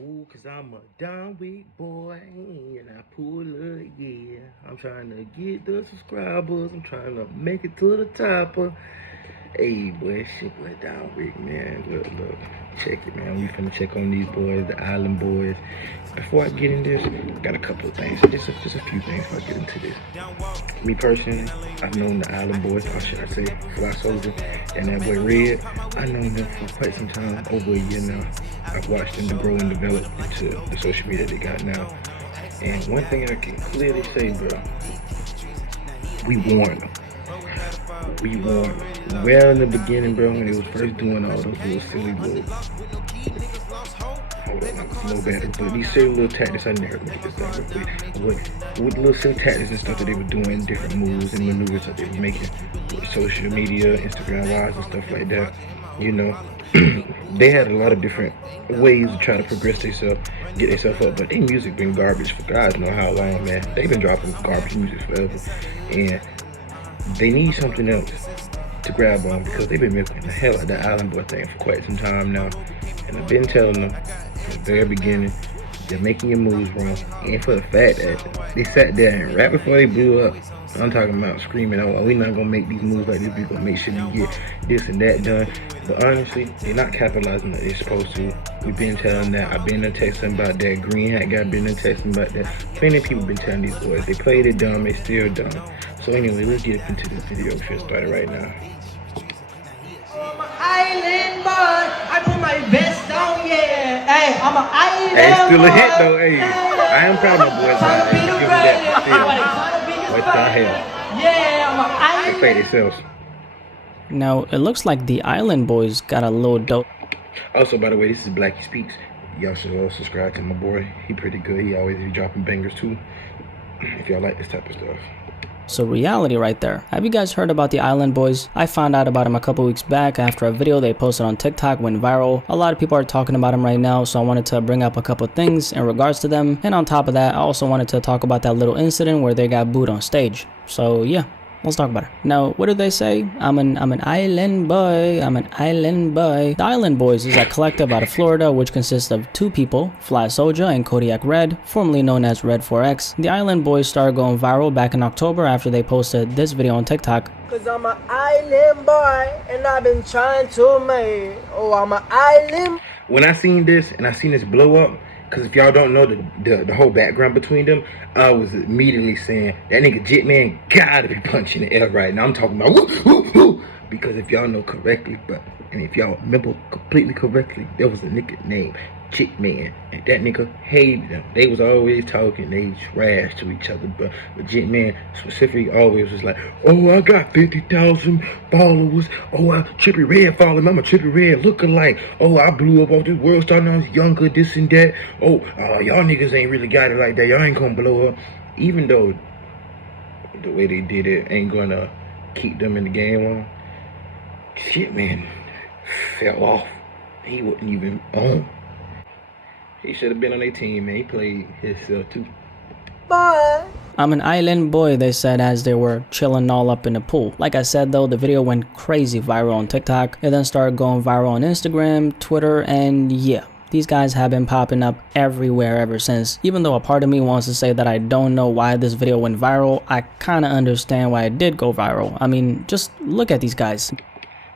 Ooh, cause I'm a down weak boy and I pull up, yeah. I'm trying to get the subscribers. I'm trying to make it to the top. Hey, boy, shit, boy, down weak, man. Look, check it, man. We finna check on these boys, the Island Boys. Before I get in this, I got a couple of things. Just a few things before I get into this. Me personally, I've known the Island Boys, or should I say, Fly Soldier, and that boy Red. I've known them for quite some time, over a year now. I've watched them to grow and develop into the social media they got now. And one thing I can clearly say, bro, we warned them. We warned them. Well in the beginning, bro, when they was first doing all those little silly little, hold on, no better, but these silly little tactics, I never make this down real quick. With little silly tactics and stuff that they were doing, different moves and maneuvers that they were making with social media, Instagram lives and stuff like that, you know. They had a lot of different ways to try to progress themselves, get themselves up, but their music been garbage for God know how long, man. They've been dropping garbage music forever, and they need something else to grab on because they've been milking the hell out of the Island Boy thing for quite some time now. And I've been telling them from the very beginning, they're making your moves wrong. And for the fact that they sat there and right before they blew up, I'm talking about screaming, oh, we're not gonna make these moves like this, we're gonna make sure you get this and that done. But honestly, they're not capitalizing like they're supposed to. We've been telling that. I've been texting about that. Green Hat guy been texting about that. Plenty of people been telling these boys they played it dumb, they still dumb. So anyway, let's get into this video. We'll get started right now. I'm an island boy. I put my vest on, yeah. Hey, I'm an island boy. Hey, it's still a hit though, hey. I am proud of my boys out there. Give them that still. What the hell? Yeah, I'm an island. They play themselves. Now, it looks like the Island Boys got a little dope. Also, by the way, this is Blackie Speaks. Y'all should all subscribe to my boy. He pretty good. He always be dropping bangers too. If y'all like this type of stuff. So reality right there. Have you guys heard about the Island Boys? I found out about them a couple weeks back after a video they posted on TikTok went viral. A lot of people are talking about them right now, so I wanted to bring up a couple things in regards to them. And on top of that, I also wanted to talk about that little incident where they got booed on stage. So yeah. Let's talk about it. Now, what do they say? I'm an island boy. I'm an island boy. The Island Boys is a collective out of Florida which consists of two people, Fly Soldier and Kodiak Red, formerly known as Red 4X. The Island Boys started going viral back in October after they posted this video on TikTok. Cause I'm an island boy and I've been trying to make. Oh, I'm an island. When I seen this and I seen this blow up, because if y'all don't know the whole background between them, I was immediately saying that nigga Jitman gotta be punching the air right now. I'm talking about woo, woo, woo. Because if y'all know correctly, and if y'all remember completely correctly, there was a nigga named Jitman, and that nigga hated them. They was always talking, they trash to each other, but Jitman specifically always was like, oh, I got 50,000 followers. Oh, I Trippie Redd following me. I'm a Trippie Redd lookalike. Oh, I blew up off this world star when I was younger, this and that. Oh, y'all niggas ain't really got it like that. Y'all ain't gonna blow up. Even though the way they did it ain't gonna keep them in the game long. Shit, man, fell off. He wasn't even on. He should have been on their team, man. He played himself too. Boy. I'm an island boy, they said as they were chilling all up in the pool. Like I said though, the video went crazy viral on TikTok. It then started going viral on Instagram, Twitter, and yeah. These guys have been popping up everywhere ever since. Even though a part of me wants to say that I don't know why this video went viral, I kinda understand why it did go viral. I mean, just look at these guys.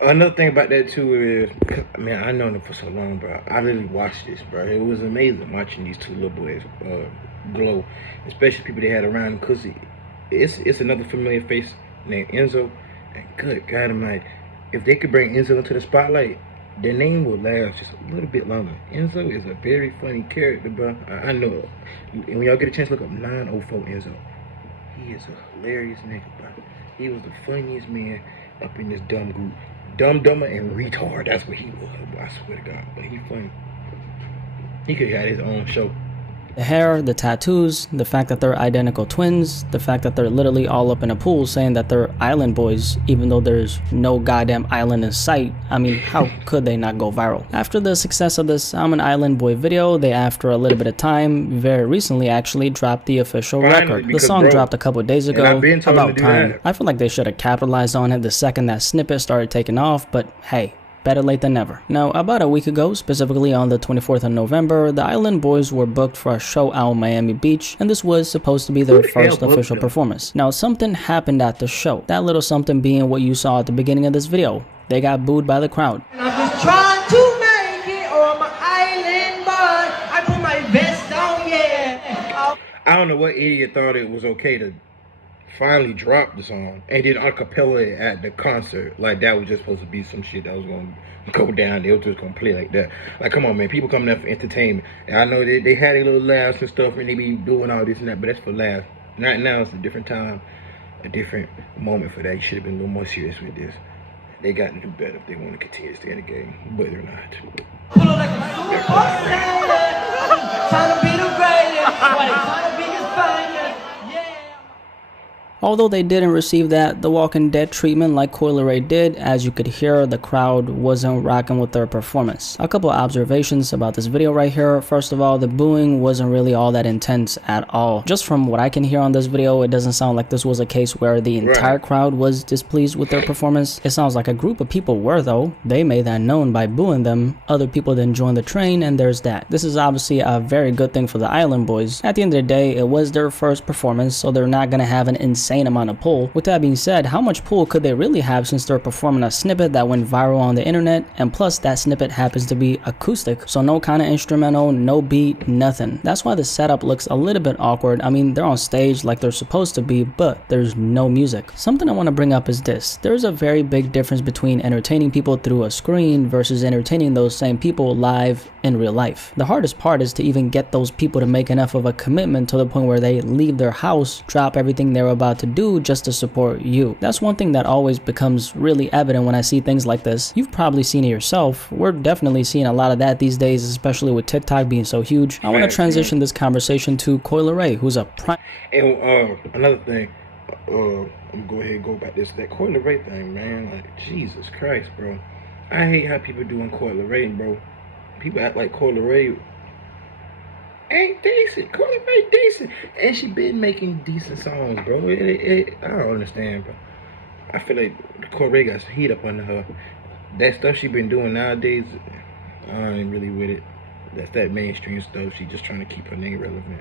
Another thing about that too is, man, I known them for so long, bro. I really watched this, bro. It was amazing watching these two little boys glow, especially people they had around, because it's another familiar face named Enzo. And good God Almighty, if they could bring Enzo into the spotlight, their name will last just a little bit longer. Enzo is a very funny character, bro. I know. And when y'all get a chance, look up 904 Enzo. He is a hilarious nigga, bro. He was the funniest man up in this dumb group. Dumb, dumber, and retard. That's what he was. I swear to God. But he funny. He could have had his own show. The hair, the tattoos, the fact that they're identical twins, the fact that they're literally all up in a pool saying that they're island boys, even though there's no goddamn island in sight. I mean, how could they not go viral? After the success of this I'm an Island Boy video, they, after a little bit of time, very recently actually dropped the official record. The song dropped a couple of days ago, About Time. I feel like they should have capitalized on it the second that snippet started taking off, but hey, better late than never. Now, about a week ago, specifically on the 24th of November, the Island Boys were booked for a show out in Miami Beach, and this was supposed to be their first official performance. Now, something happened at the show. That little something being what you saw at the beginning of this video. They got booed by the crowd. I'm just trying to make it, or I'm an island boy. I put my vest down, yeah. I don't know what idiot thought it was okay to finally drop the song and then acapella it at the concert. Like that was just supposed to be some shit that was gonna go down. They were just gonna play like that. Like, come on, man. People coming up for entertainment. And I know they had a little laughs and stuff and they be doing all this and that, but that's for laughs. Right now it's a different time, a different moment for that. You should have been a little more serious with this. They got to do better if they want to continue to stay in the game, but they're not. Pull up like a superstar. Trying to be the greatest. Trying to be the finest. Yeah. Although they didn't receive that The Walking Dead treatment like Coi Leray did, as you could hear, the crowd wasn't rocking with their performance. A couple of observations about this video right here. First of all, the booing wasn't really all that intense at all. Just from what I can hear on this video, it doesn't sound like this was a case where the entire crowd was displeased with their performance. It sounds like a group of people were, though. They made that known by booing them. Other people didn't join the train, and there's that. This is obviously a very good thing for the Island Boys. At the end of the day, it was their first performance, so they're not gonna have an insane amount of pull. With that being said, how much pull could they really have since they're performing a snippet that went viral on the internet, and plus that snippet happens to be acoustic, so no kind of instrumental, no beat, nothing. That's why the setup looks a little bit awkward. I mean, they're on stage like they're supposed to be, but there's no music. Something I want to bring up is this. There's a very big difference between entertaining people through a screen versus entertaining those same people live in real life. The hardest part is to even get those people to make enough of a commitment to the point where they leave their house, drop everything they're about to do just to support you. That's one thing that always becomes really evident when I see things like this. You've probably seen it yourself. We're definitely seeing a lot of that these days, especially with TikTok being so huge. I want to transition this conversation to Coi Leray, who's a prime. And another thing, I'm gonna go ahead and go back to that Coi Leray thing, man. Like, Jesus Christ, bro. I hate how people doing Coi Leray, bro. People act like Coi Leray ain't decent. Coi Leray decent, and she been making decent songs, bro. I don't understand, bro. I feel like Coi Leray got some heat up under her. That stuff she been doing nowadays, I ain't really with it. That's that mainstream stuff. She just trying to keep her name relevant.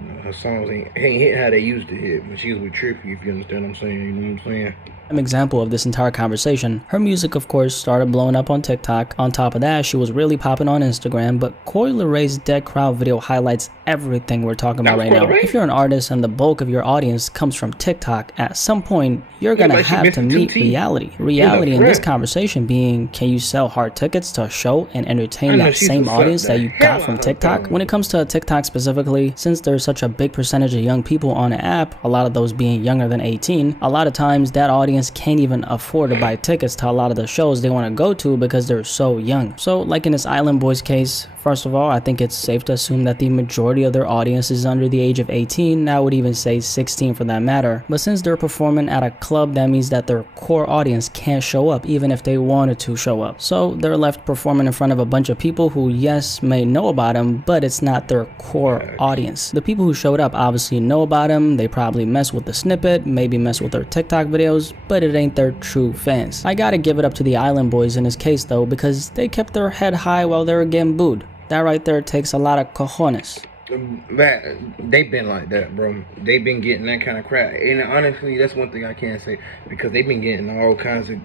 You know, her songs ain't hitting how they used to hit when she was with Trippie, if you understand what I'm saying. You know what I'm saying? An example of this entire conversation. Her music, of course, started blowing up on TikTok. On top of that, she was really popping on Instagram, but Coi Leray's Dead Crowd video highlights everything we're talking about right now. If you're an artist and the bulk of your audience comes from TikTok, at some point, you're gonna have to meet reality. Reality in this conversation being, can you sell hard tickets to a show and entertain that same audience that you got from TikTok? When it comes to TikTok specifically, since there's such a big percentage of young people on the app, a lot of those being younger than 18, a lot of times that audience can't even afford to buy tickets to a lot of the shows they want to go to because they're so young. So like in this Island Boys case, first of all, I think it's safe to assume that the majority of their audience is under the age of 18. I would even say 16 for that matter. But since they're performing at a club, that means that their core audience can't show up even if they wanted to show up. So they're left performing in front of a bunch of people who, yes, may know about them, but it's not their core audience. The people who showed up obviously know about them. They probably mess with the snippet, maybe mess with their TikTok videos, but it ain't their true fans. I gotta give it up to the Island Boys in this case though, because they kept their head high while they were getting booed. That right there takes a lot of cojones. They've been like that, bro. They've been getting that kind of crap. And honestly, that's one thing I can't say, because they've been getting all kinds of,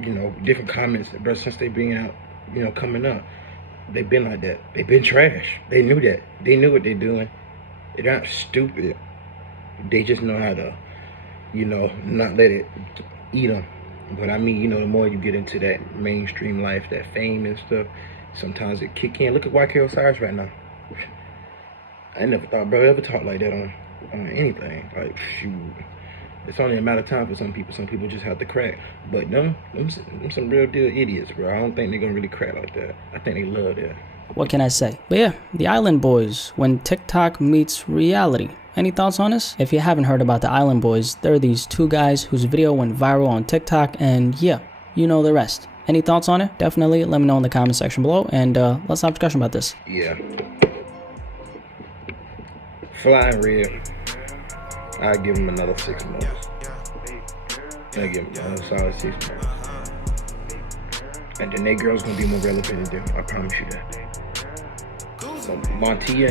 you know, different comments, bro, since they been out, you know, coming up. They've been like that. They've been trash. They knew that. They knew what they're doing. They're not stupid. They just know how to, you know, not let it eat them. But I mean, you know, the more you get into that mainstream life, that fame and stuff, sometimes it kick in. Look at YK Osiris right now. I never thought bro ever talk like that on anything. Like, shoot, it's only a matter of time for some people. Some people just have to crack. But them some real deal idiots, bro. I don't think they're gonna really crack like that. I think they love that. What can I say? But yeah, the Island Boys, when TikTok meets reality. Any thoughts on this? If you haven't heard about the Island Boys, they're these two guys whose video went viral on TikTok, and yeah, you know the rest. Any thoughts on it? Definitely let me know in the comment section below, and let's have a discussion about this. Yeah. Flying Red, I'll give him another 6 months. I'll give him another solid 6 months. And then they girls gonna be more relevant than them. I promise you that. So Montia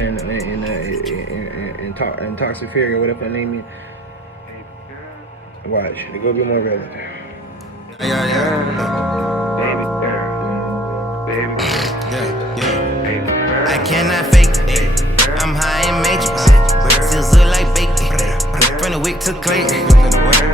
and Toxic Fairy or whatever her name is. Watch, they gonna be more relevant. I cannot fake it. I'm high in matrix. Still look like bacon. From the wick to Clayton.